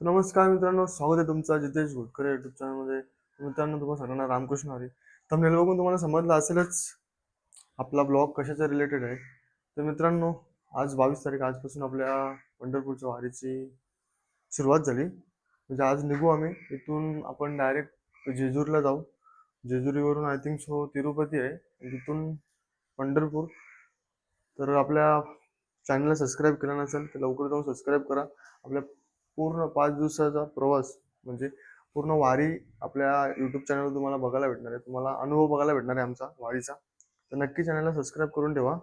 नमस्कार मित्रांनो, स्वागत आहे तुमचं जितेश घोटकर युट्यूब चॅनलमध्ये. मित्रांनो, तुम्हाला सगळ्यांना रामकृष्ण हरी. थंबनेल बघून तुम्हाला समजलं असेलच आपला ब्लॉग कशाच्या रिलेटेड आहे. तर मित्रांनो, आज 22 तारीख, आजपासून आपल्या पंढरपूरच्या वारीची सुरुवात झाली. म्हणजे आज निघू आम्ही इथून. आपण डायरेक्ट जेजूरला जाऊ. जेजुरीवरून आय थिंक सो तिरुपती आहे, आणि तिथून पंढरपूर. तर आपल्या चॅनलला सबस्क्राईब केलं नसेल तर लवकर जाऊन सबस्क्राईब करा. आपल्या पूर्ण 5 दिवसाचा प्रवास, म्हणजे पूर्ण वारी आपल्या यूट्यूब चॅनलवर तुम्हाला बघायला भेटणार आहे. तुम्हाला अनुभव बघायला भेटणार आहे आमचा वारीचा. तर नक्की चॅनलला सबस्क्राईब करून ठेवा,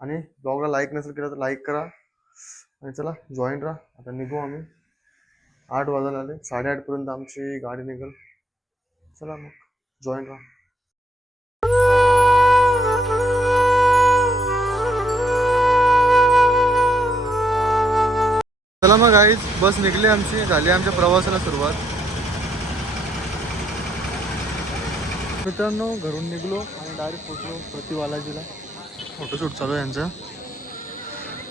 आणि ब्लॉगला लाईक नसेल केला तर लाईक करा. आणि चला, जॉईन राहा. आता निघू आम्ही. 8 वाजायला आले, 8:30 पर्यंत आमची गाडी निघेल. चला मग, जॉईन राहा. चला मग गाईज, बस निघली आमची, झाली आमच्या प्रवासाला सुरुवात. मित्रांनो, घरून निघलो आणि डायरेक्ट पोचलो प्रति बालाजीला. फोटोशूट चालू आहे यांचं.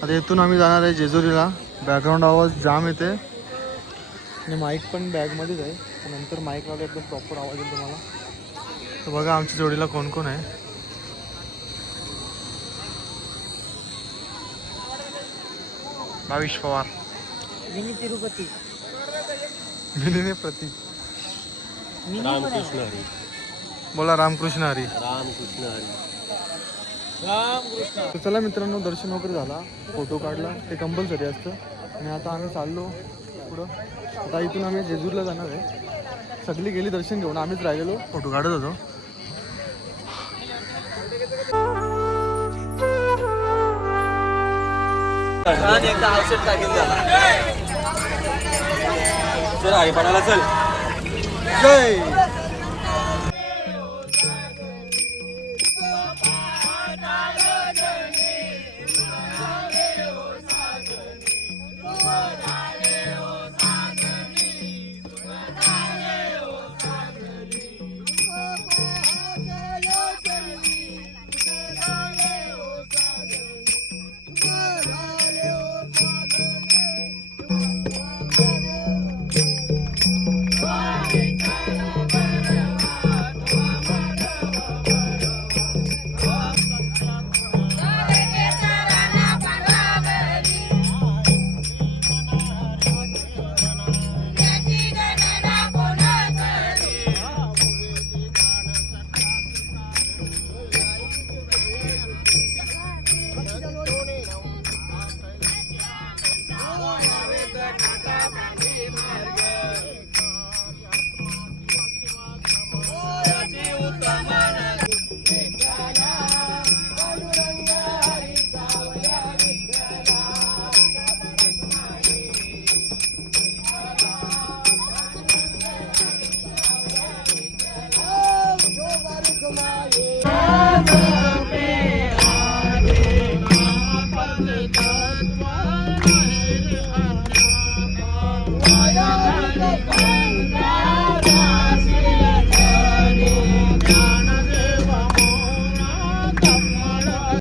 आता इथून आम्ही जाणार आहे जेजुरीला. बॅकग्राऊंड आवाज जाम येते, आणि माईक पण बॅगमध्येच आहे. नंतर माईकला एकदम प्रॉपर आवाज येईल तुम्हाला. तर बघा आमच्या जोडीला कोण कोण आहे. भाविश पवार, मिनी तिरुपती, मिनी प्रतीक. रामकृष्ण हरी. बोला रामकृष्ण हरी. रामकृष्ण हरी. तर चला मित्रांनो, दर्शन वगैरे झाला, फोटो काढला, ते कंपल्सरी असतं. आणि आता आम्ही चाललो पुढं. आता इथून आम्ही जेजूरला जाणार आहे. सगळी गेली दर्शन घेऊन, आम्हीच राहिलेलो फोटो काढत होतो. एकदा औषध टाकेल झाला. चल हरिपाठाला चल. जय.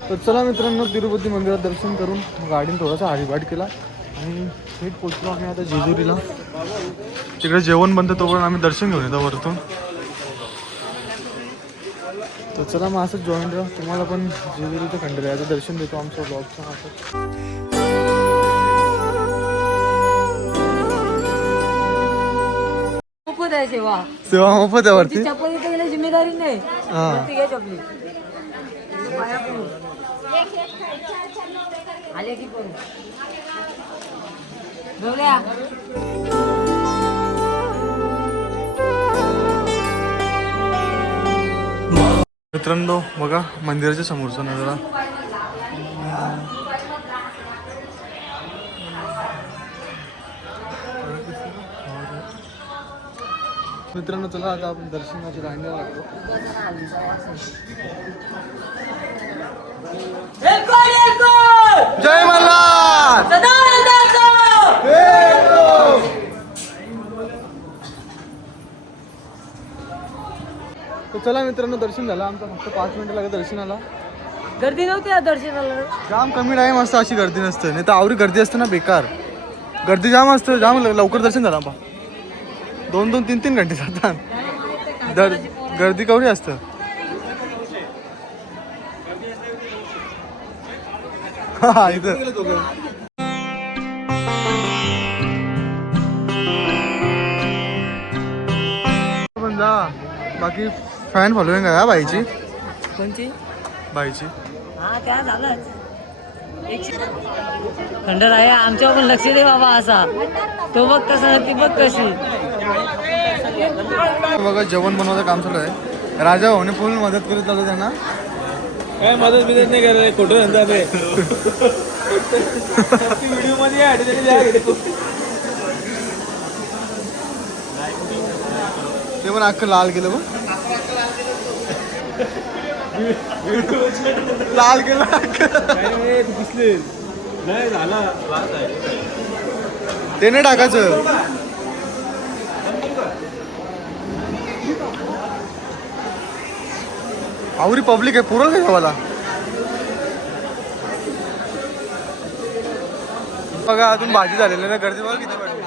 तर चला मित्रांनो, तिरुपती मंदिरात दर्शन करून गाडीने थोडासा हरिपाठ केला आणि थेट पोचलो आम्ही आता जेजुरीला. तिकडे जेवण बनतं, तोपर्यंत आम्ही दर्शन घेऊन येतो वरतून. तर चला मग असंच जॉईन राहा. तुम्हाला पण जेजुरीचं खंडोबाचं दर्शन देतो आमच्या ब्लॉगच्या असं. सेवा मोफत आहे वरती. चप्पल गेली जिम्मेदारी नाही. आले की करू मित्रांनो बघा मंदिराच्या समोरचा नजारा. मित्रांनो चला, आता आपण दर्शनाची लाईनला लागतो. जय मल्हार. तर चला मित्रांनो, दर्शन झालं आमचं. फक्त 5 मिनिटं लागत दर्शनाला. गर्दी नव्हती या दर्शनाला. जाम कमी टाइम असतं, अशी गर्दी नसते. नाही तर आवरी गर्दी असते ना बेकार. गर्दी जाम असतं, जाम लवकर दर्शन झालं आम्हा. 2-2, 3-3 घंटे जातात. गर्दी केवढी असतं. हा इथं पण जा. बाकी फॅन फॉलोईंग आहे बाईची. कोणची बाईची हा त्या झालंच. खंडर आहे आमच्यावर पण लक्ष दे बाबा. असा तो बघ कसा ती बघ कशी. बघा जेवण बनवायचं काम चालू आहे. राजा भाऊने फुल मदत करत चालू त्यांना. काय मदत बिदत नाही करत, खोटं धंदा रे. व्हिडिओ मध्ये ते पण अख्खं लाल गेलं बघ. लाल गेलं दिसले नाही झाला. ते नाही टाकायचं. आवरी पब्लिक आहे पुरं काय गावाला. बघा अजून भाजी झालेली ना. गर्दी बघा किती वाटली.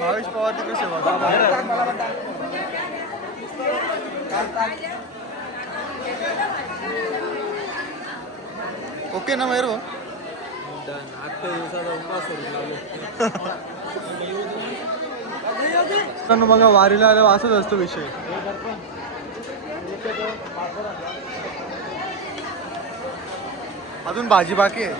भावेश पवार तिकडे सेवा. ओके ना मेहर भाऊ. 8 दिवसाचा उपवास बघा वारीला आल्यावर असंच असतो विषय. अजून भाजी बाकी आहे.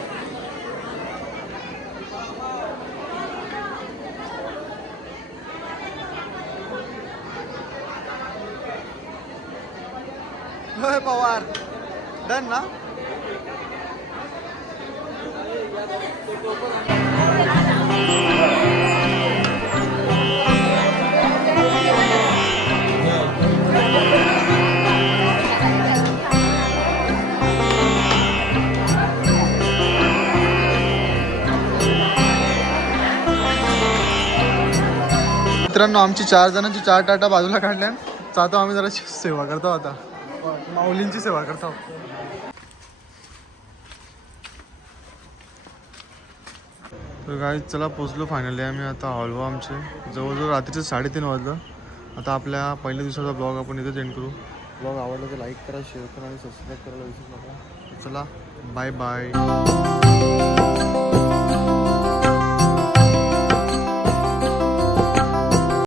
होय पवार डन ना. मित्रांनो आमची 4 जणांची 4 टाटा बाजूला काढल्या. जातो आम्ही जरा सेवा करतो. आता माऊलींची सेवा करतो. तर काय चला पोचलो फायनली आम्ही आता. हॉलवा आमचे जवळजवळ रात्रीचं 3:30 वाजलं. आता आपल्या पहिल्या दिवसाचा ब्लॉग आपण इथेच एंड करू. ब्लॉग आवडला तर लाईक करा, शेअर करा आणि सबस्क्राईब करायला विसरू नका. चला बाय बाय.